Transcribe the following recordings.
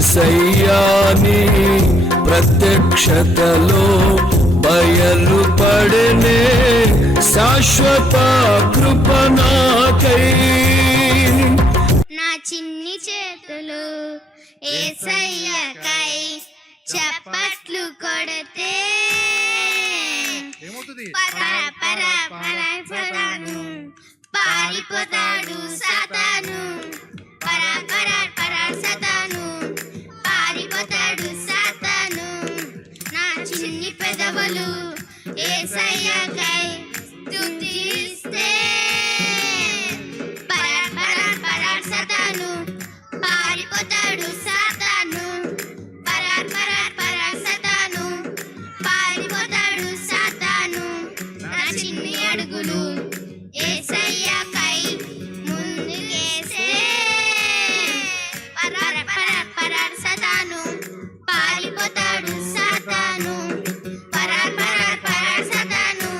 యేసయ్యాని ప్రత్యక్షతలో బయలుపడనే శాశ్వత కృప నాకై. నా చిన్ని చేతులు యేసయ్యకై చప్పట్లు కొడితే పారిపోతాడు సాతాను, సాతాను పారిపోతాడు సాతాను. నా చిన్ని పెదవులు యేసయ్యకై స్తుతిస్తే సాతాను పారిపోతాడు సాతాను, సాతాను పారిపోతాడు సాతాను. నా చిన్ని అడుగులు యేసయ్యకై ముందుకేసే సాతాను పారిపోతాడు సాతాను, సాతాను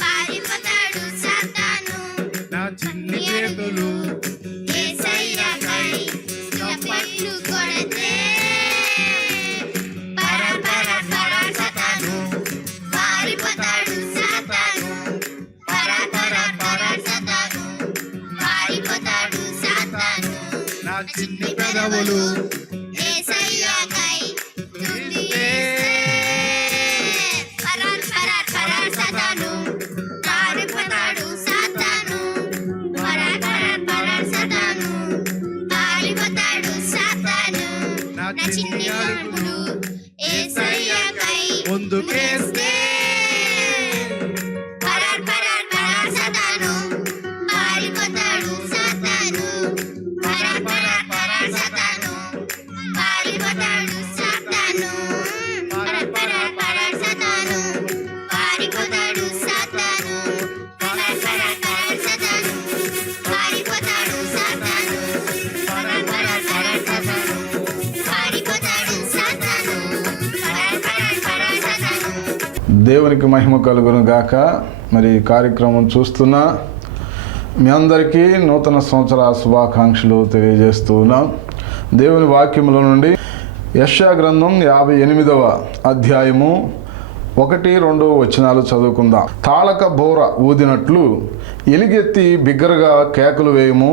పారిపోతాడు సాతాను. నా చిన్ని చేతులు యేసయ్యకై చప్పట్లు కొడితే సాతాను పారిపోతాడు సాతాను, సాతాను పారిపోతాడు సాతాను. నా చిన్ని పెదవులు యేసయ్యకై స్తుతిస్తే సాతాను పారిపోతాడు సాతాను, సాతాను పారిపోతాడు సాతాను. నా నా చిన్ని అడుగులు యేసయ్యకై ముందుకేస్తే సాతాను పారిపోతాడు సాతాను, సాతాను పారిపోతాడు సాతాను, సాతాను పారిపోతాడు సాతాను, సాతాను పారిపోతాడు సాతాను, పారిపోతాడు సాతాను. దేవునికి మహిమ కలుగును గాక. మరి కార్యక్రమం చూస్తున్నా మీ అందరికీ నూతన సంవత్సర శుభాకాంక్షలు తెలియజేస్తూ ఉన్నాం. దేవుని వాక్యముల నుండి యెషయా గ్రంథం 58వ అధ్యాయము 1-2 వచనాలు చదువుకుందాం. తాళక బోర ఊదినట్లు ఎలుగెత్తి బిగ్గరగా కేకలు వేయము,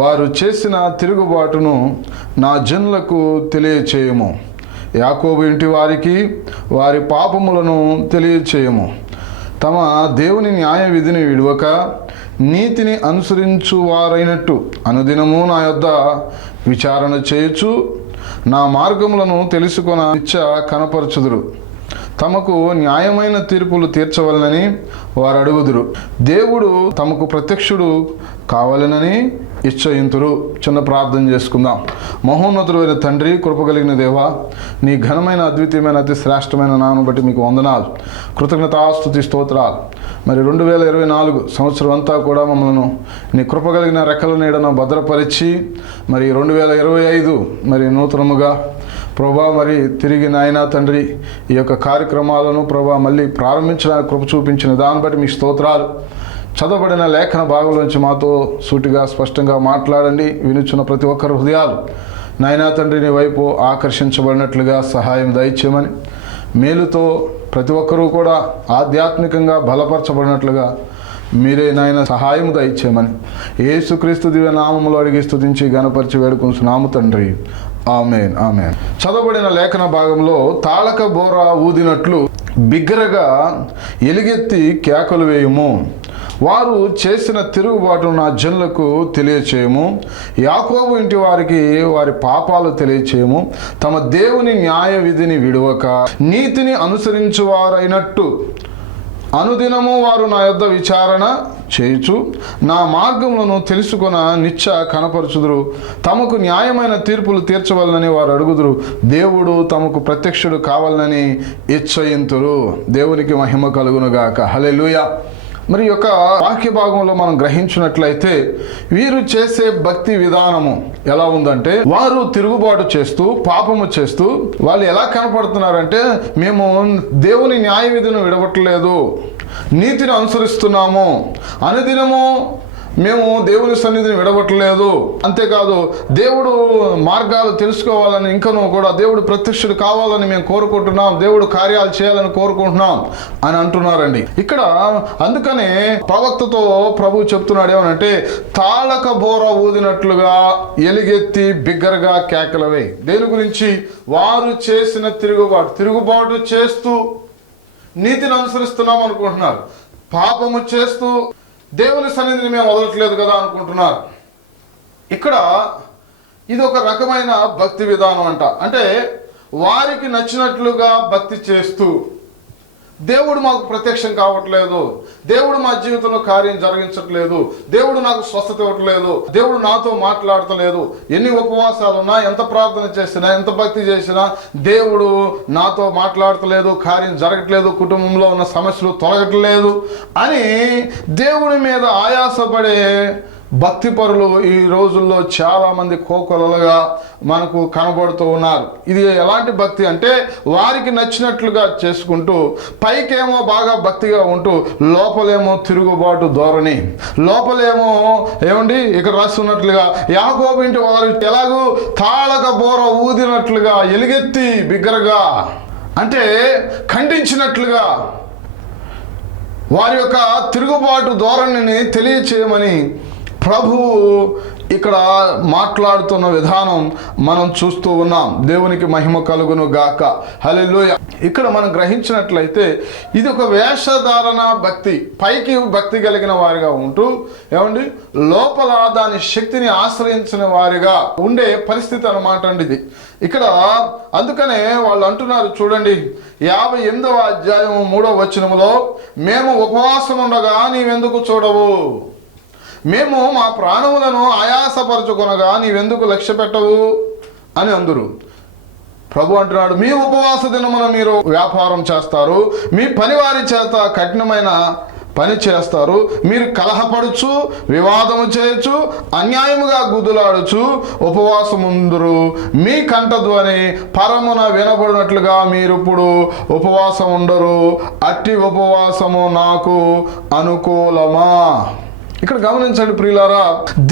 వారు చేసిన తిరుగుబాటును నా జనులకు తెలియచేయము. యాకోబు ఇంటి వారికి వారి పాపములను తెలియచేయము. తమ దేవుని న్యాయ విధిని విడువక నీతిని అనుసరించు వారైనట్టు అనుదినము నా యొద్ద విచారణ చేయుచు నా మార్గములను తెలుసుకొన ఇచ్చ కనపరచుదురు. తమకు న్యాయమైన తీర్పులు తీర్చవలనని వారు అడుగుదురు. దేవుడు తమకు ప్రత్యక్షుడు కావాలనని ఇచ్చయింతురు. చిన్న ప్రార్థన చేసుకుందాం. మహోన్నతుడైన తండ్రి, కృపగలిగిన దేవా, నీ ఘనమైన అద్వితీయమైన అతి శ్రేష్టమైన నామమును బట్టి మీకు వందనాలు, కృతజ్ఞతాస్తుతి స్తోత్రాలు. మరి 2024 సంవత్సరం అంతా కూడా మమ్మల్ని నీ కృపగలిగిన రెక్కల నీడను భద్రపరిచి మరి 2025 మరి నూతనముగా ప్రభా మరి తిరిగి నాయనా తండ్రి ఈ యొక్క కార్యక్రమాలను ప్రభా మళ్ళీ ప్రారంభించడానికి కృప చూపించిన దాన్ని బట్టి మీ స్తోత్రాలు. చదవబడిన లేఖన భాగంలోంచి మాతో సూటిగా స్పష్టంగా మాట్లాడండి. వినుచున్న ప్రతి ఒక్కరి హృదయాలు నాయనా తండ్రి నీ వైపు ఆకర్షించబడినట్లుగా సహాయం దయచేయమని, మేలుతో ప్రతి ఒక్కరూ కూడా ఆధ్యాత్మికంగా బలపరచబడినట్లుగా మీరే నాయన సహాయం దయచేయమని యేసుక్రీస్తు దివ్య నామములో అడిగి స్తుతించి గణపరిచి వేడుకుంటున్నాము తండ్రి. ఆమేన్, ఆమేన్. చదవబడిన లేఖన భాగంలో తాళక బోర ఊదినట్లు బిగ్గరగా ఎలుగెత్తి కేకలు వేయము, వారు చేసిన తిరుగుబాటు నా జనులకు తెలియచేయము. యాకోబు ఇంటి వారికి వారి పాపాలు తెలియచేయము. తమ దేవుని న్యాయ విధిని విడువక నీతిని అనుసరించువారైనట్టు అనుదినము వారు నా యొద్ద విచారణ చేయుచు నా మార్గములను తెలుసుకొన నిత్య కనపరచుదురు. తమకు న్యాయమైన తీర్పులు తీర్చవలనని వారు అడుగుదురు. దేవుడు తమకు ప్రత్యక్షుడు కావాలని ఇచ్చయింతురు. దేవునికి మహిమ కలుగునుగాక. హల్లెలూయా. మరి యొక్క వాక్య భాగంలో మనం గ్రహించినట్లయితే వీరు చేసే భక్తి విధానము ఎలా ఉందంటే, వారు తిరుగుబాటు చేస్తూ పాపము చేస్తూ వాళ్ళు ఎలా కనపడుతున్నారంటే, మేము దేవుని న్యాయ విధిని విడవట్లేదు, నీతిని అనుసరిస్తున్నాము, అనుదినము మేము దేవుని సన్నిధిని విడవట్లేదు, అంతేకాదు దేవుడు మార్గాలు తెలుసుకోవాలని ఇంకనూ కూడా దేవుడు ప్రత్యక్షుడు కావాలని మేము కోరుకుంటున్నాం, దేవుడు కార్యాలు చేయాలని కోరుకుంటున్నాం అని అంటున్నారండి ఇక్కడ. అందుకనే ప్రవక్తతో ప్రభు చెప్తున్నాడు ఏమనంటే, తాళక బోర ఊదినట్లుగా ఎలుగెత్తి బిగ్గరగా కేకలవే. దేని గురించి? వారు చేసిన తిరుగుబాటు చేస్తూ నీతిని అనుసరిస్తున్నాం అనుకుంటున్నారు, పాపము చేస్తూ దేవుని సన్నిధిని మేము వదలట్లేదు కదా అనుకుంటున్నారు. ఇక్కడ ఇది ఒక రకమైన భక్తి విధానం అంట. అంటే వారికి నచ్చినట్లుగా భక్తి చేస్తూ దేవుడు మాకు ప్రత్యక్షం కావట్లేదు, దేవుడు మా జీవితంలో కార్యం జరిగించట్లేదు, దేవుడు నాకు స్వస్థత ఇవ్వట్లేదు, దేవుడు నాతో మాట్లాడతలేదు, ఎన్ని ఉపవాసాలున్నా, ఎంత ప్రార్థన చేసినా, ఎంత భక్తి చేసినా దేవుడు నాతో మాట్లాడతలేదు, కార్యం జరగట్లేదు, కుటుంబంలో ఉన్న సమస్యలు తొలగట్లేదు అని దేవుడి మీద ఆయాసపడే భక్తి పరులు ఈ రోజుల్లో చాలామంది కోకొలలుగా మనకు కనబడుతూ ఉన్నారు. ఇది ఎలాంటి భక్తి అంటే, వారికి నచ్చినట్లుగా చేసుకుంటూ పైకేమో బాగా భక్తిగా ఉంటూ లోపలేమో తిరుగుబాటు ధోరణి, లోపలేమో ఏమండి ఇక్కడ రాస్తున్నట్లుగా యాకోబు ఇంటి వారు ఎలాగూ తాళక బోర ఊదినట్లుగా ఎలుగెత్తి బిగ్గరగా, అంటే ఖండించినట్లుగా వారి యొక్క తిరుగుబాటు ధోరణిని తెలియచేయమని ప్రభువు ఇక్కడ మాట్లాడుతున్న విధానం మనం చూస్తూ ఉన్నాం. దేవునికి మహిమ కలుగును గాక. హల్లెలూయా. ఇక్కడ మనం గ్రహించినట్లయితే ఇది ఒక వేషధారణ భక్తి, పైకి భక్తి కలిగిన వారిగా ఉంటూ ఏమండి లోపల దాని శక్తిని ఆశ్రయించిన వారిగా ఉండే పరిస్థితి అన్నమాట అండి ఇది ఇక్కడ. అందుకనే వాళ్ళు అంటున్నారు చూడండి, 58వ అధ్యాయం 3వ వచనములో, మేము ఉపవాసం ఉండగా నీవెందుకు చూడవు, మేము మా ప్రాణములను ఆయాసపరచుకొనగా నీవెందుకు లక్ష్య పెట్టవు అని అందురు. ప్రభు అంటున్నాడు, మీ ఉపవాస దినమున మీరు వ్యాపారం చేస్తారు, మీ పనివారి చేత కఠినమైన పని చేస్తారు, మీరు కలహపడుచు వివాదము చేయొచ్చు, అన్యాయముగా గుద్దులాడుచు ఉపవాసముందురు, మీ కంఠధ్వని పరమున వినబడినట్లుగా మీరు ఇప్పుడు ఉపవాసం ఉండరు, అట్టి ఉపవాసము నాకు అనుకూలమా. ఇక్కడ గమనించండి ప్రియులారా,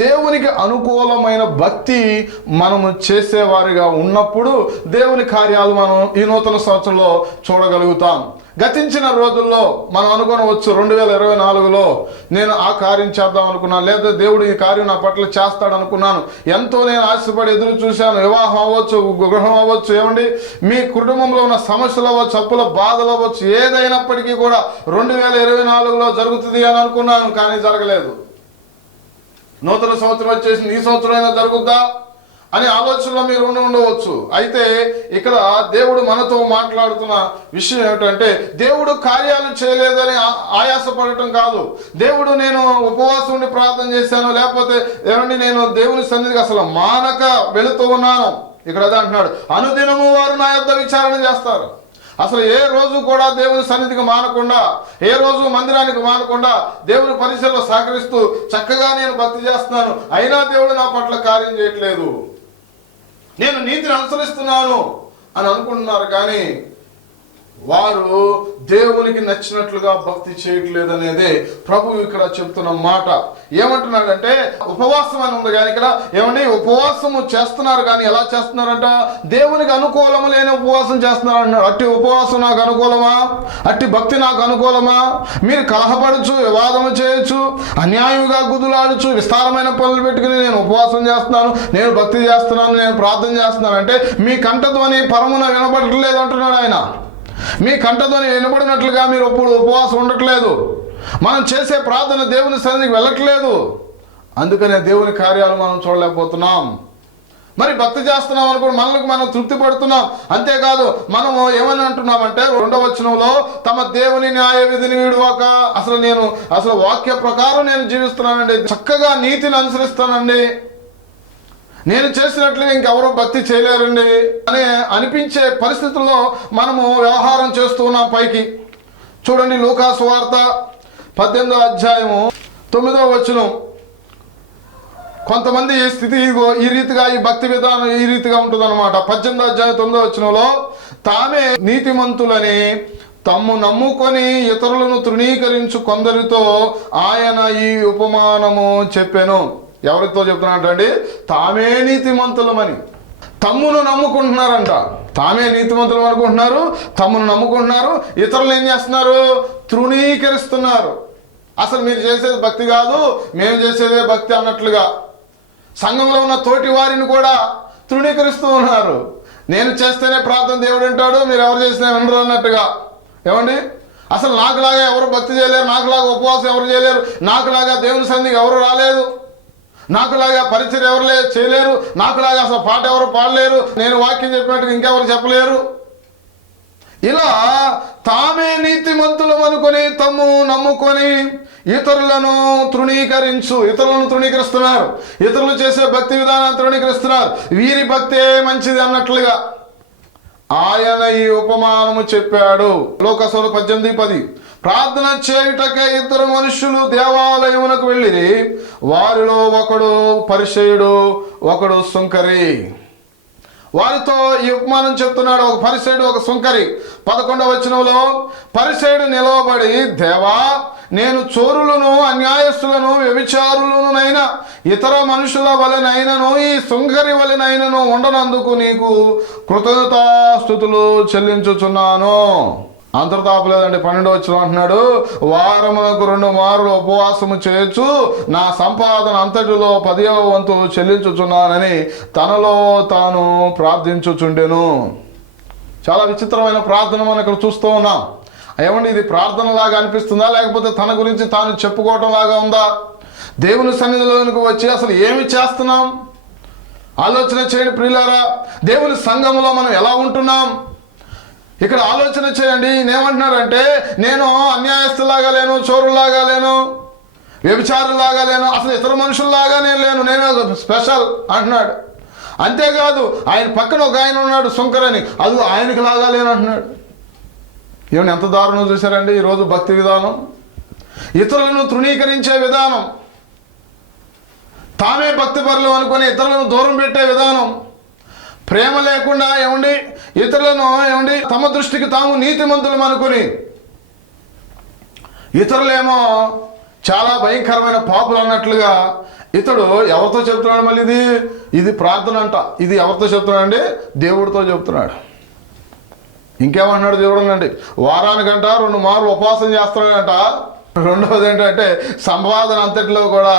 దేవునికి అనుకూలమైన భక్తి మనము చేసేవారిగా ఉన్నప్పుడు దేవుని కార్యాలు మనం ఈ నూతన సంవత్సరంలో చూడగలుగుతాం. గతించిన రోజుల్లో మనం అనుకోవచ్చు 2024లో నేను ఆ కార్యం చేద్దాం అనుకున్నాను, లేదా దేవుడు ఈ కార్యం నా పట్ల చేస్తాడు అనుకున్నాను, ఎంతో నేను ఆశపడి ఎదురు చూశాను, వివాహం అవ్వచ్చు, గృహం అవ్వచ్చు, ఏమండి మీ కుటుంబంలో ఉన్న సమస్యలు అవ్వచ్చు, అప్పుల బాధలు అవ్వచ్చు, ఏదైనప్పటికీ కూడా 2024లో జరుగుతుంది అని అనుకున్నాను, కానీ జరగలేదు. నూతన సంవత్సరం వచ్చేసింది, ఈ సంవత్సరం అయినా జరుగుద్దా అనే ఆలోచనలో మీరు ఉండవచ్చు. అయితే ఇక్కడ దేవుడు మనతో మాట్లాడుతున్న విషయం ఏమిటంటే, దేవుడు కార్యాలు చేయలేదని ఆయాసపడటం కాదు, దేవుడు నేను ఉపవాసం ఉండి ప్రార్థన చేశాను, లేకపోతే ఏమండి నేను దేవుని సన్నిధికి అసలు మానక వెళుతూ ఉన్నాను, ఇక్కడ అదే అంటున్నాడు, అనుదినము వారు నా యొద్ద విచారణ చేస్తారు. అసలు ఏ రోజు కూడా దేవుని సన్నిధికి మానకుండా, ఏ రోజు మందిరానికి మానకుండా దేవుని పరిచయంలో సహకరిస్తూ చక్కగా నేను భక్తి చేస్తున్నాను, అయినా దేవుడు నా పట్ల కార్యం చేయట్లేదు, నేను నీతిని అనుసరిస్తున్నాను అని అనుకుంటున్నారు, కానీ వారు దేవునికి నచ్చినట్లుగా భక్తి చేయట్లేదు అనేదే ప్రభు ఇక్కడ చెప్తున్న మాట. ఏమంటున్నాడంటే, ఉపవాసం అని ఉంది కానీ ఇక్కడ ఏమండి ఉపవాసము చేస్తున్నారు, కానీ ఎలా చేస్తున్నారంట, దేవునికి అనుకూలము లేని ఉపవాసం చేస్తున్నారు అన్నాడు. అట్టి ఉపవాసం నాకు అనుకూలమా, అట్టి భక్తి నాకు అనుకూలమా? మీరు కలహపడచ్చు, వివాదము చేయొచ్చు, అన్యాయంగా గుదులాడచ్చు, విస్తారమైన పనులు పెట్టుకుని నేను ఉపవాసం చేస్తున్నాను, నేను భక్తి చేస్తున్నాను, నేను ప్రార్థన చేస్తున్నాను అంటే మీ కంఠధ్వని పరమున వినబడట్లేదు అంటున్నాడు ఆయన. మీ కంఠధ్వని వినబడినట్లుగా మీరు ఇప్పుడు ఉపవాసం ఉండట్లేదు, మనం చేసే ప్రార్థన దేవుని సన్నిధికి వెళ్ళట్లేదు, అందుకనే దేవుని కార్యాలు మనం చూడలేకపోతున్నాం. మరి భక్తి చేస్తున్నాం అనుకో, మనకు మనం తృప్తి పడుతున్నాం. అంతేకాదు మనము ఏమని అంటున్నామంటే 2వ వచనంలో, తమ దేవుని న్యాయ విధిని విడువక, అసలు వాక్య ప్రకారం నేను జీవిస్తున్నానండి, చక్కగా నీతిని అనుసరిస్తానండి, నేను చేసినట్లుగా ఇంకెవరో భక్తి చేయలేరండి అని అనిపించే పరిస్థితుల్లో మనము వ్యవహారం చేస్తూ ఉన్నాం. పైకి చూడండి, లూకా సువార్త 18వ అధ్యాయము 9వ వచనం. కొంతమంది స్థితి ఈ రీతిగా, ఈ భక్తి విధానం ఈ రీతిగా ఉంటుంది అనమాట. 18వ అధ్యాయం 9వ వచనంలో, తామే నీతిమంతులని తమ్ము నమ్ముకొని ఇతరులను తృణీకరించు కొందరితో ఆయన ఈ ఉపమానము చెప్పెను. ఎవరితో చెప్తున్నాడండి? తామే నీతిమంతులమని. తమ్మును నమ్ముకుంటున్నారంట. తామే నీతిమంతులు అనుకుంటున్నారు, తమ్మును నమ్ముకుంటున్నారు. ఇతరులు ఏం చేస్తున్నారు? తృణీకరిస్తున్నారు. అసలు మీరు చేసేది భక్తి కాదు, మేము చేసేదే భక్తి అన్నట్లుగా సంఘంలో ఉన్న తోటి వారిని కూడా తృణీకరిస్తూ ఉన్నారు. నేను చేస్తేనే ప్రార్థన దేవుడు అంటాడు, మీరు ఎవరు చేసినా వినరు అన్నట్టుగా. ఏమండి, అసలు నాకులాగా ఎవరు భక్తి చేయలేరు, నాకులాగా ఉపవాసం ఎవరు చేయలేరు, నాకులాగా దేవుని సన్నిధికి ఎవరు రాలేదు, నాకులాగా పరిచయం ఎవరు చేయలేరు, నాకులాగా అసలు పాట ఎవరు పాడలేరు, నేను వాక్యం చెప్పినట్టుగా ఇంకెవరు చెప్పలేరు. ఇలా తామే నీతిమంతులు అనుకొని తమ్ము నమ్ముకొని ఇతరులను తృణీకరిస్తున్నారు. ఇతరులు చేసే భక్తి విధానాన్ని తృణీకరిస్తున్నారు. వీరి భక్తే మంచిది అన్నట్లుగా ఆయన ఈ ఉపమానము చెప్పాడు. లోకసభ 18:10. ప్రార్థన చేయుటకే 2 మనుషులు దేవాలయమునకు వెళ్ళిరి. వారిలో ఒకడు పరిసయ్యుడు, ఒకడు సుంకరి. వారితో ఈ ఉపమానం చెప్తున్నాడు. ఒక పరిసయ్యుడు, ఒక సుంకరి. 11వ వచనంలో పరిసయ్యుడు నిలవబడి, దేవా, నేను చోరులను, అన్యాయస్తులను, వ్యభిచారులనైనా ఇతర మనుషుల వలెనైనను ఈ సుంకరి వలెనైనను ఉండనందుకు నీకు కృతజ్ఞతాస్తుతులు చెల్లించుచున్నాను. అంతర్తాపలేదండి. 12వ వచనం అంటున్నాడు, వారమునకు 2 మారులు ఉపవాసము చేయొచ్చు, నా సంపాదన అంతటిలో 10వ వంతు చెల్లించుచున్నానని తనలో తాను ప్రార్థించుచుండెను. చాలా విచిత్రమైన ప్రార్థన మనం ఇక్కడ చూస్తూ ఉన్నాం. ఏమండి, ఇది ప్రార్థనలాగా అనిపిస్తుందా, లేకపోతే తన గురించి తాను చెప్పుకోవటం లాగా ఉందా? దేవుని సన్నిధిలోనికి వచ్చి అసలు ఏమి చేస్తున్నాం ఆలోచన చేయండి ప్రియులారా. దేవుని సంఘములో మనం ఎలా ఉంటున్నాం ఇక్కడ ఆలోచన చేయండి. ఏమంటున్నాడంటే, నేను అన్యాయస్తులాగా లేను, చోరులాగా లేను, వ్యభిచారులాగా లేను, అసలు ఇతర మనుషుల్లాగా నేను లేను, నేను స్పెషల్ అంటున్నాడు. అంతేకాదు ఆయన పక్కన ఒక ఆయన ఉన్నాడు సుంకరని, అది ఆయనకి లాగా లేను అంటున్నాడు. ఏమన్నా ఎంత దారుణం చూశారండి ఈరోజు భక్తి విధానం, ఇతరులను తృణీకరించే విధానం, తామే భక్తి పరులు అనుకొని ఇతరులను దూరం పెట్టే విధానం, ప్రేమ లేకుండా ఏమండి ఇతరులను ఏమండి తమ దృష్టికి తాము నీతిమంతులు అనుకుని ఇతరులేమో చాలా భయంకరమైన పాపులు అన్నట్లుగా ఇతడు ఎవరితో చెప్తున్నాడు? మళ్ళీ ఇది ప్రార్థన అంట. ఇది ఎవరితో చెప్తున్నాడండి? దేవుడితో చెప్తున్నాడు. ఇంకేమన్నాడు దేవుడు అండి? వారానికంట 2 మార్లు ఉపవాసం చేస్తున్నాడంట. రెండవది ఏంటంటే సంపాదన అంతటిలో కూడా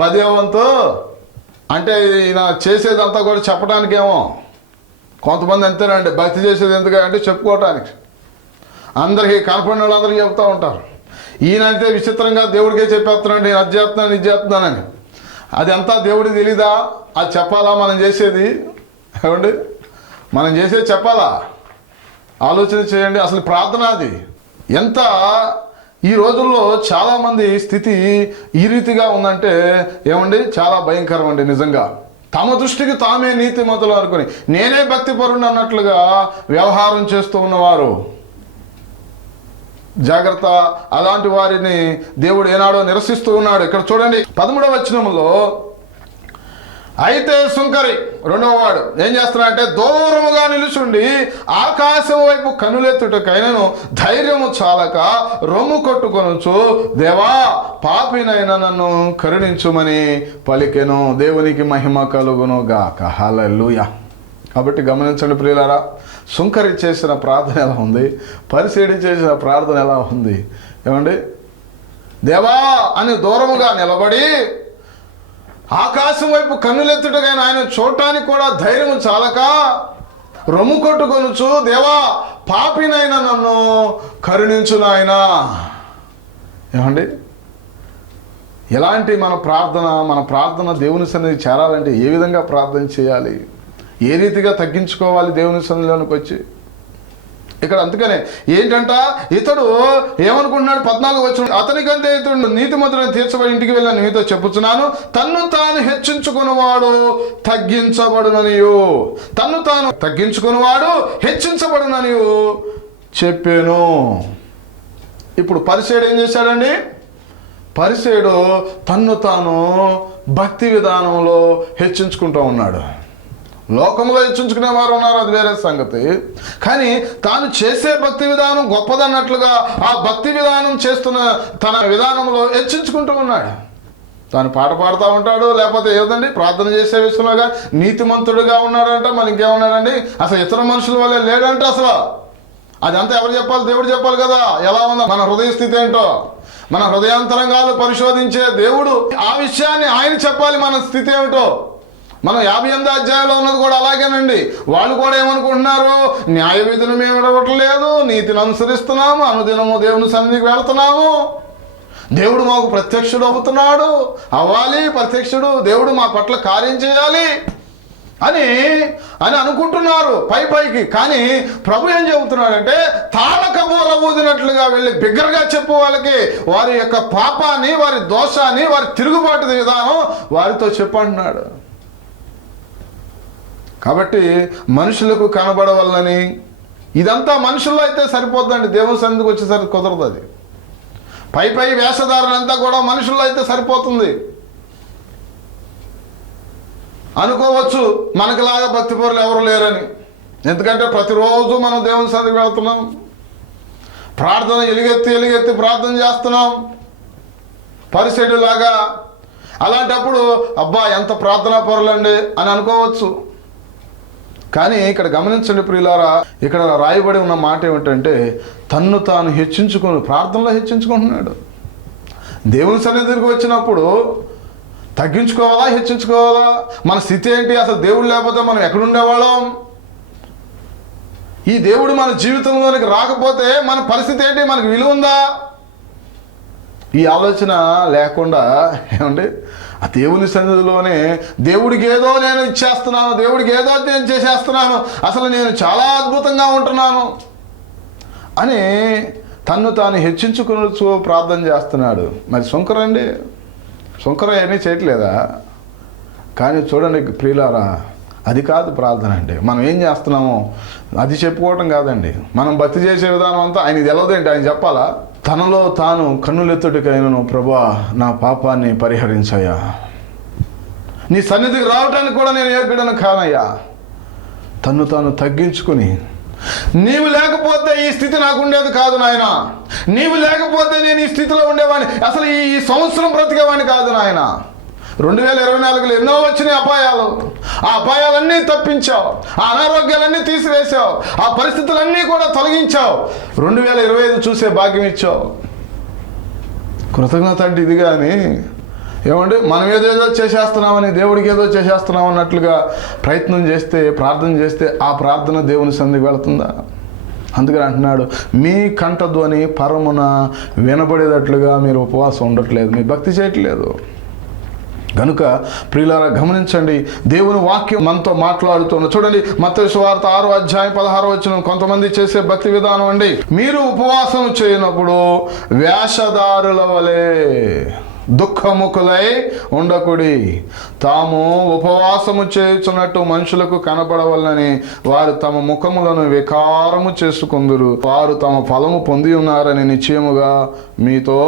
10వ వంతు, అంటే ఈయన చేసేదంతా కూడా చెప్పడానికేమో. కొంతమంది అంతేనండి, భక్తి చేసేది ఎందుకంటే చెప్పుకోవటానికి, అందరికీ కనపడిన వాళ్ళందరికీ చెప్తూ ఉంటారు. ఈయనంతే విచిత్రంగా దేవుడికే చెప్పేస్తున్నాడు, నేను అది చేస్తున్నాను, ఇది చేస్తున్నానని. అది అంతా దేవుడికి తెలీదా? అది చెప్పాలా మనం చేసేది? ఏమండి, మనం చేసేది చెప్పాలా? ఆలోచన చేయండి. అసలు ప్రార్థన అది ఎంత ఈ రోజుల్లో చాలామంది స్థితి ఈ రీతిగా ఉందంటే ఏమండి, చాలా భయంకరం అండి నిజంగా. తమ దృష్టికి తామే నీతిమంతులు అనుకుని నేనే భక్తి పరుడు అన్నట్లుగా వ్యవహారం చేస్తూ ఉన్నవారు జాగ్రత్త. అలాంటి వారిని దేవుడు ఏనాడో నిరసిస్తూ ఉన్నాడు. ఇక్కడ చూడండి 13వ వచనంలో, అయితే సుంకరి రెండవ వాడు ఏం చేస్తున్నాడంటే దూరముగా నిలుచుండి ఆకాశం వైపు కనులెత్తుటకైనను ధైర్యము చాలక రొమ్ము కొట్టుకొనుచు, దేవా, పాపినైనా నన్ను కరుణించుమని పలికెను. దేవునికి మహిమ కలుగును గాక. హల్లెలూయా. కాబట్టి గమనించండి ప్రియులారా, సుంకరి చేసిన ప్రార్థన ఎలా ఉంది, పరిసేడి చేసిన ప్రార్థన ఎలా ఉంది? ఏమండి, దేవా అని దూరముగా నిలబడి ఆకాశం వైపు కన్నులెత్తుటకైనా ఆయన చూడటానికి కూడా ధైర్యం చాలక రొమ్ము కొట్టుకొనుచు, దేవా, పాపినైనా నన్ను కరుణించు నాయనా. ఏమండి, ఎలాంటి మన ప్రార్థన దేవుని సన్నిధికి చేరాలంటే ఏ విధంగా ప్రార్థన చేయాలి, ఏ రీతిగా తగ్గించుకోవాలి దేవుని సన్నిధిలోనికి వచ్చి? ఇక్కడ అందుకనే ఏంటంట, ఇతడు ఏమనుకుంటున్నాడు? 14 వచనం, అతనికంటే ఇతడు నీతిమంతులను తీర్చబడి ఇంటికి వెళ్ళని మీతో చెప్పుచున్నాను, తన్ను తాను హెచ్చించుకున్నవాడు తగ్గించబడుననియు, తన్ను తాను తగ్గించుకున్నవాడు హెచ్చించబడుననియు చెప్పాను. ఇప్పుడు పరిసేయుడు ఏం చేశాడండి? పరిసేయుడు తన్ను తాను భక్తి విధానంలో హెచ్చించుకుంటూ ఉన్నాడు. లోకంలో హెచ్చించుకునే వారు ఉన్నారు, అది వేరే సంగతి. కానీ తాను చేసే భక్తి విధానం గొప్పదన్నట్లుగా ఆ భక్తి విధానం చేస్తున్న తన విధానంలో హెచ్చించుకుంటూ ఉన్నాడు. తాను పాట పాడుతూ ఉంటాడు, లేకపోతే ఏదండి ప్రార్థన చేసే విషయంలోగా నీతిమంతుడుగా ఉన్నాడంట. మరి ఇంకేమన్నాడండి, అసలు ఇతర మనుషుల వల్లే లేడంట. అసలు అదంతా ఎవరు చెప్పాలి? దేవుడు చెప్పాలి కదా. ఎలా ఉందో మన హృదయ స్థితి ఏంటో, మన హృదయాంతరంగాలు పరిశోధించే దేవుడు ఆ విషయాన్ని ఆయన చెప్పాలి. మన స్థితి ఏమిటో. మనం 58వ అధ్యాయంలో ఉన్నది కూడా అలాగేనండి. వాళ్ళు కూడా ఏమనుకుంటున్నారు, న్యాయ విధిని మేము ఇవ్వట్లేదు, నీతిని అనుసరిస్తున్నాము, అనుదినము దేవుని సన్నిధికి వెళుతున్నాము, దేవుడు మాకు ప్రత్యక్షుడు అవుతున్నాడు, అవ్వాలి ప్రత్యక్షుడు, దేవుడు మా పట్ల కార్యం చేయాలి అని అనుకుంటున్నారు పైకి. కానీ ప్రభు ఏం చెబుతున్నాడంటే, తాళక బూర ఊదినట్లుగా వెళ్ళి బిగ్గరగా చెప్పు వాళ్ళకి, వారి యొక్క పాపాన్ని, వారి దోషాన్ని, వారి తిరుగుబాటు విధానం వారితో చెప్పంటున్నాడు. కాబట్టి మనుషులకు కనబడవల్లని, ఇదంతా మనుషుల్లో అయితే సరిపోద్దండి, దేవుని సన్నిధికి వచ్చేసరికి కుదరదు. అది పై వేషధారణంతా కూడా మనుషుల్లో అయితే సరిపోతుంది అనుకోవచ్చు. మనకులాగా భక్తిపరులు ఎవరు లేరని. ఎందుకంటే ప్రతిరోజు మనం దేవుని సన్నిధికి వెళ్తున్నాం, ప్రార్థన ఎలుగెత్తి ప్రార్థన చేస్తున్నాం పరిసెడులాగా. అలాంటప్పుడు అబ్బా ఎంత ప్రార్థనా పరులండి అని అనుకోవచ్చు. కానీ ఇక్కడ గమనించండి ప్రియులారా, ఇక్కడ రాయబడి ఉన్న మాట ఏమిటంటే, తన్ను తాను హెచ్చించుకొని ప్రార్థనలో హెచ్చించుకుంటున్నాడు. దేవుని సన్నిధికి వచ్చినప్పుడు తగ్గించుకోవాలా, హెచ్చించుకోవాలా? మన స్థితి ఏంటి? అసలు దేవుడు లేకపోతే మనం ఎక్కడుండేవాళ్ళం? ఈ దేవుడు మన జీవితంలోనికి రాకపోతే మన పరిస్థితి ఏంటి? మనకు విలువ ఉందా? ఈ ఆలోచన లేకుండా ఏమండి, ఆ దేవుని సన్నిధిలోనే దేవుడికి ఏదో నేను ఇచ్చేస్తున్నాను, దేవుడికి ఏదో నేను చేసేస్తున్నాను, అసలు నేను చాలా అద్భుతంగా ఉంటున్నాను అని తన్ను తాను హెచ్చించుకుని ప్రార్థన చేస్తున్నాడు. మరి శంకరండి, శంకర ఏమీ చేయట్లేదా? కానీ చూడండి ప్రియులారా, అది కాదు ప్రార్థన అంటే. మనం ఏం చేస్తున్నామో అది చెప్పుకోవటం కాదండి. మనం భక్తి చేసే విధానం అంతా ఆయనకి తెలవదేంటి? ఆయన చెప్పాలా? తనలో తాను కన్నులెత్తుటికైనను, ప్రభా నా పాపాన్ని పరిహరించయ్యా, నీ సన్నిధికి రావటానికి కూడా నేను యోగ్యుడను కానయ్యా. తన్ను తాను తగ్గించుకుని, నీవు లేకపోతే ఈ స్థితి నాకు ఉండేది కాదు నాయన, నీవు లేకపోతే నేను ఈ స్థితిలో ఉండేవాడిని, అసలు ఈ సంవత్సరం బ్రతికేవాడిని కాదు నాయన. 2024లో ఎన్నో వచ్చినాయి అపాయాలు, ఆ అపాయాలన్నీ తప్పించావు, ఆ అనారోగ్యాలన్నీ తీసివేశావు, ఆ పరిస్థితులన్నీ కూడా తొలగించావు, 2025 చూసే భాగ్యం ఇచ్చావు. కృతజ్ఞత అంటే ఇది. కానీ ఏమంటే మనం ఏదేదో చేసేస్తున్నామని, దేవుడికి ఏదో చేసేస్తున్నాం అన్నట్లుగా ప్రయత్నం చేస్తే, ప్రార్థన చేస్తే ఆ ప్రార్థన దేవుని సన్నిధికి వెళుతుందా? అందుకని అంటున్నాడు, మీ కంఠధ్వని పరమున వినబడేటట్లుగా మీరు ఉపవాసం ఉండట్లేదు, మీ భక్తి చేయట్లేదు. కనుక ప్రియులారా గమనించండి, దేవుని వాక్యం మనతో మాట్లాడుతున్న. చూడండి మత్తయి సువార్త 6వ అధ్యాయం 16వ వచనం. కొంతమంది చేసే భక్తి విధానం అండి, మీరు ఉపవాసం చేయనప్పుడు వేషధారుల వలె దుఃఖముఖులై ఉండకుడి, తాము ఉపవాసము చేయుచున్నట్టు మనుషులకు కనబడవలనని వారు తమ ముఖములను వికారము చేసుకుందురు, వారు తమ ఫలము పొంది ఉన్నారని నిశ్చయముగా మీతో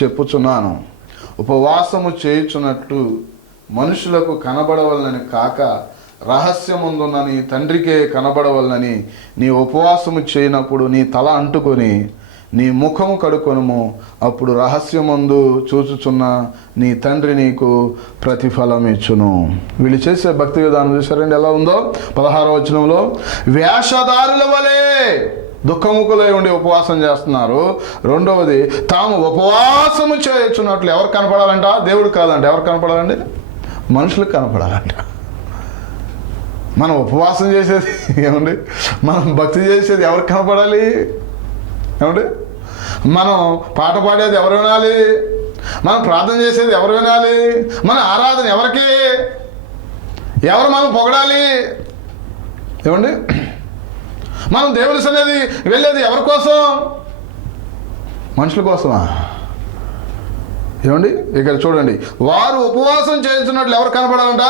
చెప్పుచున్నాను. ఉపవాసము చేయుచున్నట్లు మనుషులకు కనబడవలనని కాక రహస్యముందున్న నీ తండ్రికే కనబడవలనని నీ ఉపవాసము చేయనప్పుడు నీ తల అంటుకొని నీ ముఖము కడుకొనుము, అప్పుడు రహస్యమందు చూచుచున్న నీ తండ్రి నీకు ప్రతిఫలం ఇచ్చును. వీళ్ళు చేసే భక్తి విధానం చూసారండి ఎలా ఉందో? 16వ వచనంలో, వేషధారుల వలె దుఃఖముఖులై ఉండి ఉపవాసం చేస్తున్నారు. రెండవది, తాము ఉపవాసము చేయుచున్నట్లు. ఎవరు కనపడాలంట? దేవుడు కాదంట. ఎవరు కనపడాలండి? మనుషులకు కనపడాలంట. మనం ఉపవాసం చేసేది ఏమండి, మనం భక్తి చేసేది ఎవరికి కనపడాలి? ఏమండి, మనం పాట పాడేది ఎవరు వినాలి? మనం ప్రార్థన చేసేది ఎవరు వినాలి? మన ఆరాధన ఎవరికి? ఎవరు మనం పొగడాలి? ఏమండి, మనం దేవుని సన్నిధి వెళ్ళేది ఎవరి కోసం? మనుషుల కోసమా? ఏమండి, ఇక్కడ చూడండి, వారు ఉపవాసం చేస్తున్నట్లు ఎవరు కనపడాలంట?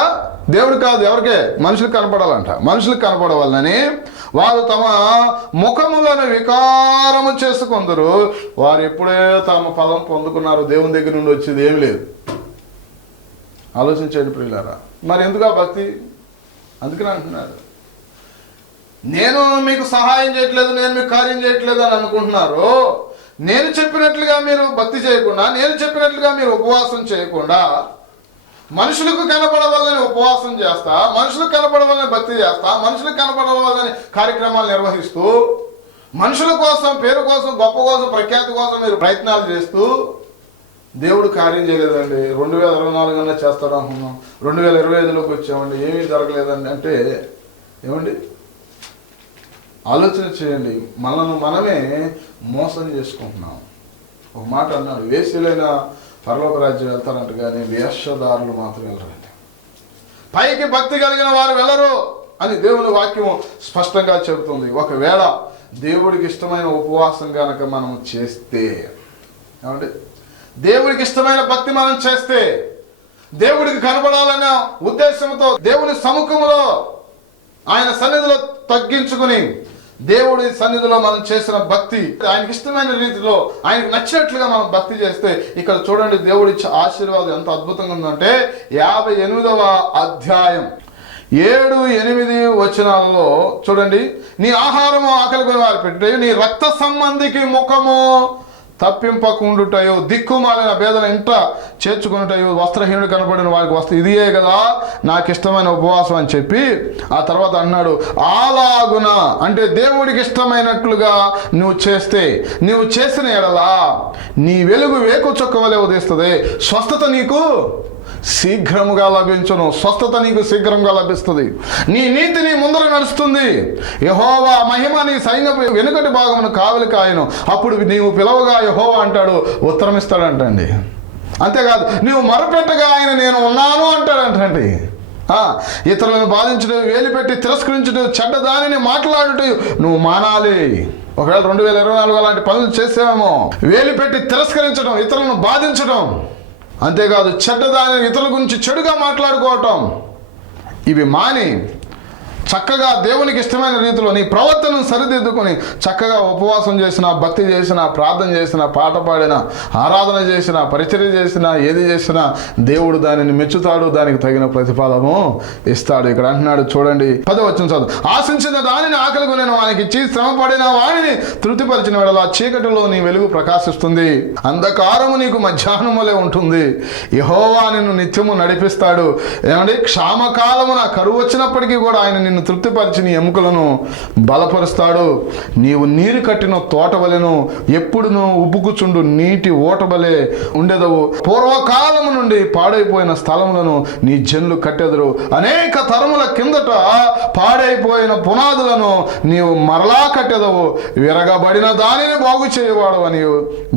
దేవుడు కాదు, ఎవరికే? మనుషులకు కనపడాలంట. మనుషులకు కనపడవాలని వారు తమ ముఖములను వికారము చేసుకుందరు. వారు ఎప్పుడే తమ ఫలం పొందుకున్నారు, దేవుని దగ్గర నుండి వచ్చేది ఏమి లేదు. ఆలోచించండి ప్రియులారా. మరి ఎందుకు ఆ భక్తి? అందుకని అంటున్నాడు, నేను మీకు సహాయం చేయట్లేదు, నేను మీకు కార్యం చేయట్లేదు అని అనుకుంటున్నారు. నేను చెప్పినట్లుగా మీరు భక్తి చేయకుండా, నేను చెప్పినట్లుగా మీరు ఉపవాసం చేయకుండా, మనుషులకు కనపడవాలని ఉపవాసం చేస్తా, మనుషులకు కనపడవాలని భక్తి చేస్తా, మనుషులకు కనపడవాలని కార్యక్రమాలు నిర్వహిస్తూ, మనుషుల కోసం, పేరు కోసం, గొప్ప కోసం, ప్రఖ్యాతి కోసం మీరు ప్రయత్నాలు చేస్తూ దేవుడు కార్యం చేయలేదండి. 2024 అన్నా చేస్తాడు అనుకున్నాం, 2025లోకి వచ్చామండి, ఏమీ జరగలేదండి అంటే ఏమండి? ఆలోచన చేయండి. మనమే మోసం చేసుకుంటున్నాం. ఒక మాట అన్నాడు, వేశ్యలైన పరలోక రాజ్యం వెళ్తారంట, కానీ వేషధారులు మాత్రం వెళ్ళరండి. పైకి భక్తి కలిగిన వారు వెళ్ళరు అని దేవుని వాక్యం స్పష్టంగా చెబుతుంది. ఒకవేళ దేవుడికి ఇష్టమైన ఉపవాసం కనుక మనం చేస్తే, ఏమంటే దేవుడికి ఇష్టమైన భక్తి మనం చేస్తే, దేవుడికి కనబడాలన్న ఉద్దేశంతో దేవుని సముఖంలో ఆయన సన్నిధిలో తగ్గించుకుని దేవుడి సన్నిధిలో మనం చేసిన భక్తి ఆయనకి ఇష్టమైన రీతిలో ఆయనకు నచ్చినట్లుగా మనం భక్తి చేస్తే, ఇక్కడ చూడండి దేవుడి ఆశీర్వాదం ఎంత అద్భుతంగా ఉందంటే 58వ అధ్యాయం 7-8 వచనాలలో చూడండి, నీ ఆహారము ఆకలికొని వారి పెట్టు, నీ రక్త సంబంధికి ముఖము తప్పింపకుండుటయో, దిక్కుమాలిన భేదన ఇంట చేర్చుకున్నటయో, వస్త్రహీనుడు కనపడిన వారికి వస్త్రం, ఇదియే కదా నాకు ఇష్టమైన ఉపవాసం అని చెప్పి ఆ తర్వాత అన్నాడు, అలాగున అంటే దేవుడికి ఇష్టమైనట్లుగా నువ్వు చేస్తే, నువ్వు చేసిన ఎడలా నీ వెలుగు వేకు చుక్క వలె ఉదయిస్తుంది, స్వస్థత నీకు శీఘ్రముగా లభించును, స్వస్థత నీకు శీఘ్రంగా లభిస్తుంది, నీ నీతి నీ ముందర నడుస్తుంది, యెహోవా మహిమ నీ సైన్యపు వెనుకటి భాగమును కావలి కాయను, అప్పుడు నీవు పిలవగా యెహోవా అంటాడు, ఉత్తరం ఇస్తాడంటండి. అంతేకాదు, నీవు మొరపెట్టగా ఆయన నేను ఉన్నాను అంటాడంటండి. ఇతరులను బాధించడం, వేలు పెట్టి తిరస్కరించడం, చెడ్డ దానిని మాట్లాడటం నువ్వు మానాలి. ఒకవేళ 2024 అలాంటి పనులు చేసామేమో, వేలు పెట్టి తిరస్కరించడం, ఇతరులను బాధించడం, అంతేకాదు చెడ్డదాని ఇతరుల గురించి చెడుగా మాట్లాడుకోవటం, ఇవి మాని చక్కగా దేవునికి ఇష్టమైన రీతిలో నీ ప్రవర్తనను సరిదిద్దుకొని చక్కగా ఉపవాసం చేసిన, భక్తి చేసిన, ప్రార్థన చేసిన, పాట పాడిన, ఆరాధన చేసిన, పరిచర్య చేసిన, ఏది చేసినా దేవుడు దానిని మెచ్చుతాడు, దానికి తగిన ప్రతిఫలము ఇస్తాడు. ఇక్కడ అంటున్నాడు చూడండి 10వ వచనం చదువు, ఆశించిన దానిని ఆకలి కొనిన వానికి ఇచ్చి శ్రమపడిన వాడిని తృప్తిపరిచిన వేళ చీకటిలో నీ వెలుగు ప్రకాశిస్తుంది, అంధకారము నీకు మధ్యాహ్నం వలె ఉంటుంది, యెహోవా నిన్ను నిత్యము నడిపిస్తాడు. ఏమండి, క్షామకాలమున కరువు వచ్చినప్పటికీ కూడా ఆయన నిన్ను తృప్తిపరిచి నీ ఎముకలను బలపరుస్తాడు. నీవు నీరు కట్టిన తోట వలెను ఎప్పుడును ఉబ్బుకుచుండు నీటి ఓట వలె ఉండెదవు, పూర్వకాలము నుండి పాడైపోయిన స్థలములను నీ జనులు కట్టెదరు, అనేక తరముల కిందట పాడైపోయిన పునాదులను నీవు మరలా కట్టెదవు, విరగబడిన దానిని బాగు చేయవాడు అని,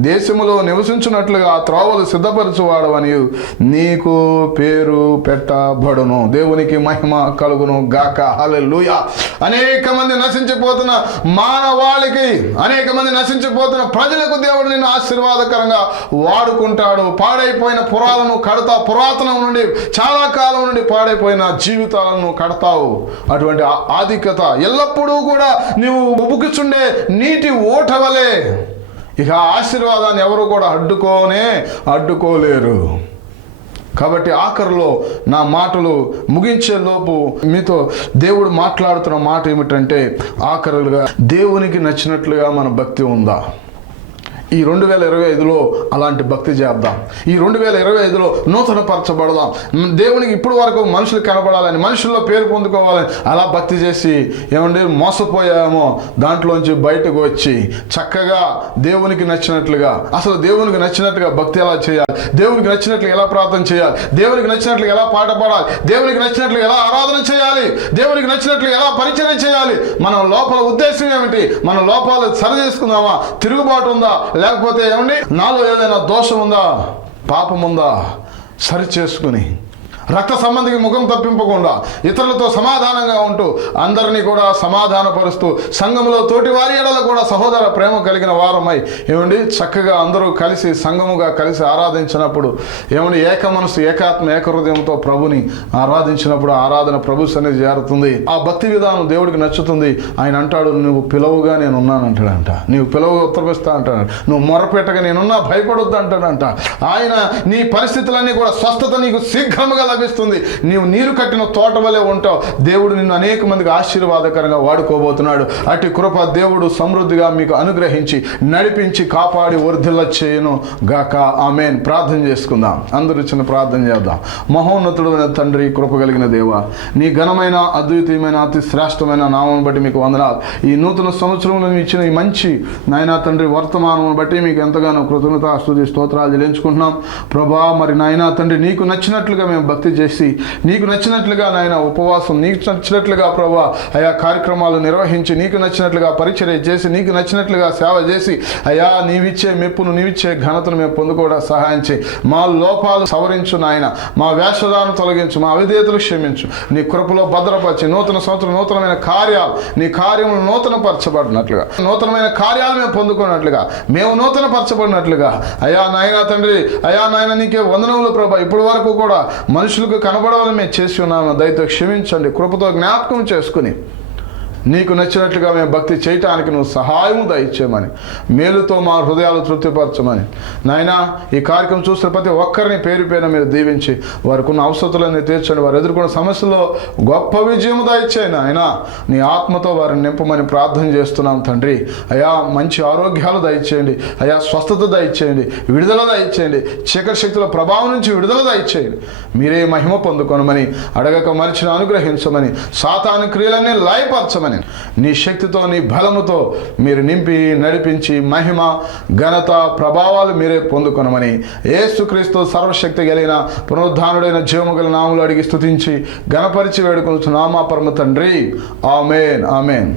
దేశములో నివసించున్నట్లుగా త్రోవలు సిద్ధపరచువాడు అని నీకు పేరు పెట్టబడును. దేవునికి మహిమ కలుగును గాక. హల్లెలూయా. అనేక మంది నశించిపోతున్న మానవాళికి, అనేక మంది నశించిపోతున్న ప్రజలకు దేవుడు నిన్ను ఆశీర్వాదకరంగా వాడుకుంటాడు. పాడైపోయిన పురాలను కడతా, పురాతనం నుండి చాలా కాలం నుండి పాడైపోయిన జీవితాలను కడతావు. అటువంటి ఆధిక్యత ఎల్లప్పుడూ కూడా నువ్వు ఉబుకుచుండే నీటి ఓట వలె. ఇక ఆశీర్వాదాన్ని ఎవరు కూడా అడ్డుకోలేరు. కాబట్టి ఆఖరిలో నా మాటలు ముగించే లోపు మీతో దేవుడు మాట్లాడుతున్న మాట ఏమిటంటే, ఆఖరులుగా దేవునికి నచ్చినట్లుగా మన భక్తి ఉందా? ఈ 2025లో అలాంటి భక్తి చేద్దాం. ఈ 2025లో నూతనపరచబడదాం. దేవునికి ఇప్పుడు వరకు మనుషులు కనబడాలని, మనుషుల్లో పేరు పొందుకోవాలని అలా భక్తి చేసి ఏమంటే మోసపోయామో దాంట్లోంచి బయటకు వచ్చి చక్కగా దేవునికి నచ్చినట్లుగా, అసలు దేవునికి నచ్చినట్టుగా భక్తి ఎలా చేయాలి, దేవునికి నచ్చినట్లుగా ఎలా ప్రార్థన చేయాలి, దేవునికి నచ్చినట్లుగా ఎలా పాట పాడాలి, దేవునికి నచ్చినట్లుగా ఎలా ఆరాధన చేయాలి, దేవునికి నచ్చినట్లుగా ఎలా పరిచయం చేయాలి, మన లోపల ఉద్దేశం ఏమిటి, మన లోపాలు సరి చేసుకుందామా, తిరుగుబాటు ఉందా, లేకపోతే ఏమండి నాలో ఏదైనా దోషం ఉందా, పాపం ఉందా, సరి చేసుకుని రక్త సంబంధికి ముఖం తప్పింపకుండా ఇతరులతో సమాధానంగా ఉంటూ అందరినీ కూడా సమాధానపరుస్తూ సంఘములో తోటి వారి ఎడల కూడా సహోదర ప్రేమ కలిగిన వారమై ఏమండి చక్కగా అందరూ కలిసి సంఘముగా కలిసి ఆరాధించినప్పుడు ఏమండి ఏక మనసు ఏకాత్మ ఏకహృదయంతో ప్రభుని ఆరాధించినప్పుడు ఆరాధన ప్రభు సన్నిధి చేరుతుంది. ఆ భక్తి విధానం దేవుడికి నచ్చుతుంది. ఆయన అంటాడు, నువ్వు పిలవుగా నేను ఉన్నాను అంటాడంట, నువ్వు పిలవుగా ఉత్తరమిస్తా అంటాడు, నువ్వు మొరపెట్టగా నేనున్నా భయపడొద్దు అంటాడంట. ఆయన నీ పరిస్థితులన్నీ కూడా స్వస్థత నీకు శీఘ్రముగా లభిస్తుంది. నీవు నీరు కట్టిన తోట వలె ఉంటావు. దేవుడు నిన్ను అనేక మందికి ఆశీర్వాదకరంగా వాడుకోబోతున్నాడు. అటు కృప దేవుడు సమృద్ధిగా మీకు అనుగ్రహించి నడిపించి కాపాడి వర్ధిల్ల చేయను గాక. ఆమేన్. ప్రార్థన చేసుకుందాం. అందరూ చిన్న ప్రార్థన చేద్దాం. మహోన్నతుడైన తండ్రి, కృప కలిగిన దేవా, నీ ఘనమైన అద్వితీయమైన అతి శ్రేష్టమైన నామం బట్టి మీకు వందనాలు. ఈ నూతన సంవత్సరంలో ఇచ్చిన ఈ మంచి నాయనా తండ్రి వర్తమానం బట్టి మీకు ఎంతగానో కృతజ్ఞత స్తుతి స్తోత్రాలు చెల్లించుకుంటున్నాం ప్రభా. మరి నాయనా తండ్రి, నీకు నచ్చినట్లుగా మేము భక్తి చేసి, నీకు నచ్చినట్లుగా నాయన ఉపవాసం, నీకు నచ్చినట్లుగా ప్రభా అయా కార్యక్రమాలు నిర్వహించి, నీకు నచ్చినట్లుగా పరిచర్య చేసి, నీకు నచ్చినట్లుగా సేవ చేసి, అయా నీవిచ్చే మెప్పును, నీవిచ్చే ఘనతను మేము పొందుకోవడం సహాయం చేయి. మా లోపాలు సవరించు నాయన, మా వేషధాలను తొలగించు, మా అవిధేయతలు క్షమించు, నీ కృపలో భద్రపరిచి నూతన సంవత్సరం నూతనమైన కార్యాలు, నీ కార్యములు నూతనపరచబడినట్లుగా, నూతనమైన కార్యాలు మేము పొందుకున్నట్లుగా, మేము నూతనపరచబడినట్లుగా అయా నాయనా తండ్రి, అయా నాయన నీకే వందనములు ప్రభా. ఇప్పటి వరకు కూడా మనుషులకు కనబడాలని మేము చేసి ఉన్నాము. దయతో క్షమించండి, కృపతో జ్ఞాపకం చేసుకుని నీకు నచ్చినట్లుగా మేము భక్తి చేయటానికి నువ్వు సహాయము దయచేయమని, మేలుతో మా హృదయాలు తృప్తిపరచమని నాయనా, ఈ కార్యక్రమం చూసిన ప్రతి ఒక్కరిని పేరు పేరున మీరు దీవించి వారికి ఉన్న అవసరతలన్నీ తీర్చండి. వారు ఎదుర్కొన్న సమస్యల్లో గొప్ప విజయము దయచేయండి ఆయన. నీ ఆత్మతో వారిని నింపమని ప్రార్థన చేస్తున్నాం తండ్రి. అయా మంచి ఆరోగ్యాలు దయచేయండి, అయా స్వస్థత దయచేయండి, విడుదల దయచేయండి, చీకటి శక్తుల ప్రభావం నుంచి విడుదల దయచేయండి. మీరే మహిమ పొందుకొనమని, అడగక మనిషిని అనుగ్రహించమని, సాతాను క్రియలన్నీ లయపరచమని, నీ శక్తితో నీ బలముతో మీరు నింపి నడిపించి మహిమ ఘనత ప్రభావాలు మీరే పొందుకొనమని యేసుక్రీస్తు సర్వశక్తి కలిగిన పునరుద్ధానుడైన జీవము గల నామములో అడిగి స్తుతించి ఘనపరిచి వేడుకొనుచున్నాము మా పరమ తండ్రి. ఆమేన్, ఆమేన్.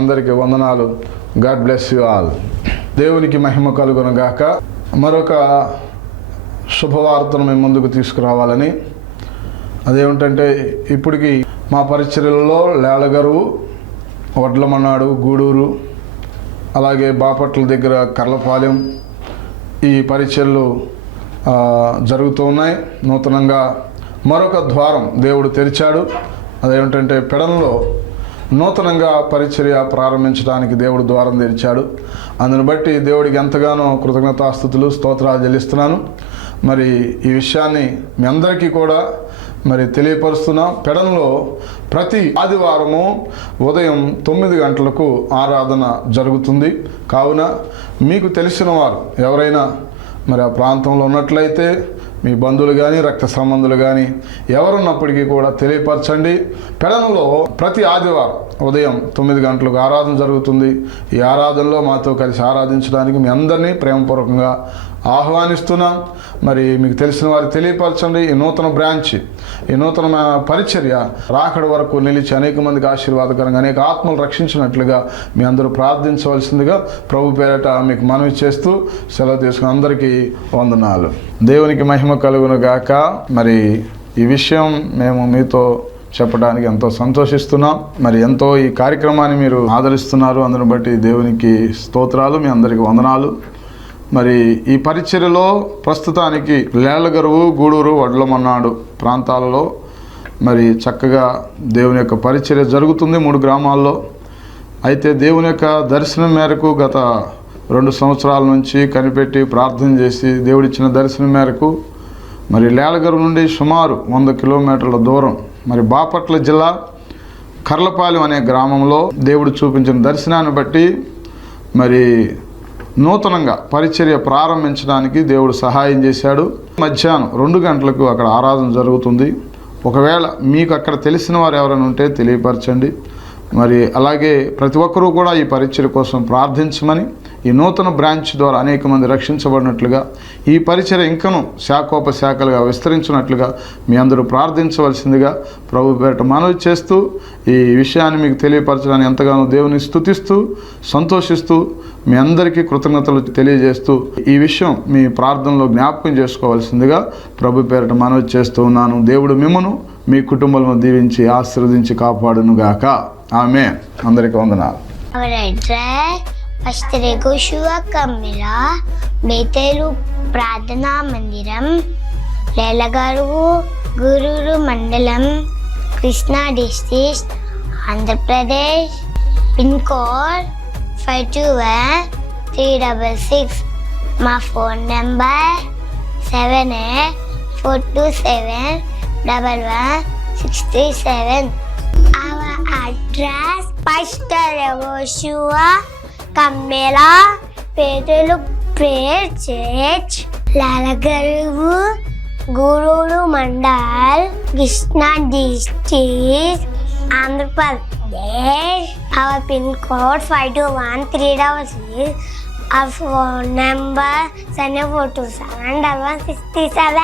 అందరికీ వందనాలు. God bless you all. దేవునికి మహిమ కలుగును గాక. మరొక శుభవార్తను మేము ముందుకు తీసుకురావాలని, అదేమిటంటే ఇప్పటికి మా పరిచర్యలలో లేలగరువు, వడ్లమన్నాడు, గూడూరు, అలాగే బాపట్ల దగ్గర కర్లపాలెం ఈ పరిచర్యలు జరుగుతూ ఉన్నాయి. నూతనంగా మరొక ద్వారం దేవుడు తెరిచాడు. అదేమిటంటే పెడన్లో నూతనంగా పరిచర్య ప్రారంభించడానికి దేవుడు ద్వారం తెరిచాడు. అందుని బట్టి దేవుడికి ఎంతగానో కృతజ్ఞతాస్తుతులు స్తోత్రాలు చెల్లిస్తున్నాను. మరి ఈ విషయాన్ని మీ అందరికీ కూడా మరి తెలియపరుస్తున్నాం. పెడన్లో ప్రతి ఆదివారము ఉదయం 9 గంటలకు ఆరాధన జరుగుతుంది. కావున మీకు తెలిసిన వారు ఎవరైనా మరి ఆ ప్రాంతంలో ఉన్నట్లయితే, మీ బంధువులు కానీ రక్త సంబంధులు కానీ ఎవరున్నప్పటికీ కూడా తెలియపరచండి. పెడన్లో ప్రతి ఆదివారం ఉదయం 9 గంటలకు ఆరాధన జరుగుతుంది. ఈ ఆరాధనలో మాతో కలిసి ఆరాధించడానికి మీ అందరినీ ప్రేమపూర్వకంగా ఆహ్వానిస్తున్నాం. మరి మీకు తెలిసిన వారు తెలియపరచండి. ఈ నూతన బ్రాంచ్, ఈ నూతన పరిచర్య రాకడ వరకు నిలిచి అనేక మందికి ఆశీర్వాదకరంగా అనేక ఆత్మలు రక్షించినట్లుగా మీ అందరూ ప్రార్థించవలసిందిగా ప్రభు పేరట మీకు మనవి చేస్తూ సెలవు తీసుకుని అందరికీ వందనాలు. దేవునికి మహిమ కలుగును గాక. మరి ఈ విషయం మేము మీతో చెప్పడానికి ఎంతో సంతోషిస్తున్నాం. మరి ఎంతో ఈ కార్యక్రమాన్ని మీరు ఆదరిస్తున్నారు. అందుని బట్టి దేవునికి స్తోత్రాలు. మీ అందరికీ వందనాలు. మరి ఈ పరిచర్యలో ప్రస్తుతానికి లేలగరువు, గూడూరు, వడ్లమన్నాడు ప్రాంతాలలో మరి చక్కగా దేవుని యొక్క పరిచర్య జరుగుతుంది 3 గ్రామాల్లో. అయితే దేవుని యొక్క దర్శనం మేరకు గత 2 సంవత్సరాల నుంచి కనిపెట్టి ప్రార్థన చేసి దేవుడిచ్చిన దర్శనం మేరకు మరి లేలగరువు నుండి సుమారు 100 కిలోమీటర్ల దూరం మరి బాపట్ల జిల్లా కర్లపాలెం అనే గ్రామంలో దేవుడు చూపించిన దర్శనాన్ని బట్టి మరి నూతనంగా పరిచర్య ప్రారంభించడానికి దేవుడు సహాయం చేశాడు. మధ్యాహ్నం 2 గంటలకు అక్కడ ఆరాధన జరుగుతుంది. ఒకవేళ మీకు అక్కడ తెలిసిన వారు ఎవరైనా ఉంటే తెలియపరచండి. మరి అలాగే ప్రతి ఒక్కరూ కూడా ఈ పరిచర్య కోసం ప్రార్థించమని, ఈ నూతన బ్రాంచ్ ద్వారా అనేక మంది రక్షించబడినట్లుగా, ఈ పరిచర్య ఇంకను శాఖోపశాఖలుగా విస్తరించినట్లుగా మీ అందరూ ప్రార్థించవలసిందిగా ప్రభు పేరిట మనవి చేస్తూ, ఈ విషయాన్ని మీకు తెలియపరచడానికి ఎంతగానో దేవుని స్తుతిస్తూ సంతోషిస్తూ మీ అందరికీ కృతజ్ఞతలు తెలియజేస్తూ ఈ విషయం మీ ప్రార్థనలో జ్ఞాపకం చేసుకోవాల్సిందిగా ప్రభు పేరిట మనవి చేస్తూ ఉన్నాను. దేవుడు మిమ్మను మీ కుటుంబాలను దీవించి ఆశీర్వదించి కాపాడును గాక. ఆమేన్. అందరికీ వందనాలు. కమ్మిలా బేతేలు ప్రార్థనా మందిరం, లేలగరువు, గూడూరు మండలం, Krishna district, Andhra Pradesh. Pin code 521366. మా phone number 784274 1167. Our address: Pastor Joshua Kamela Petelu Prayer Church, Lalagaru, Gururu Mandal, Krishna District, Andhra Pradesh. Our pin code 521366. Our phone number 74271167.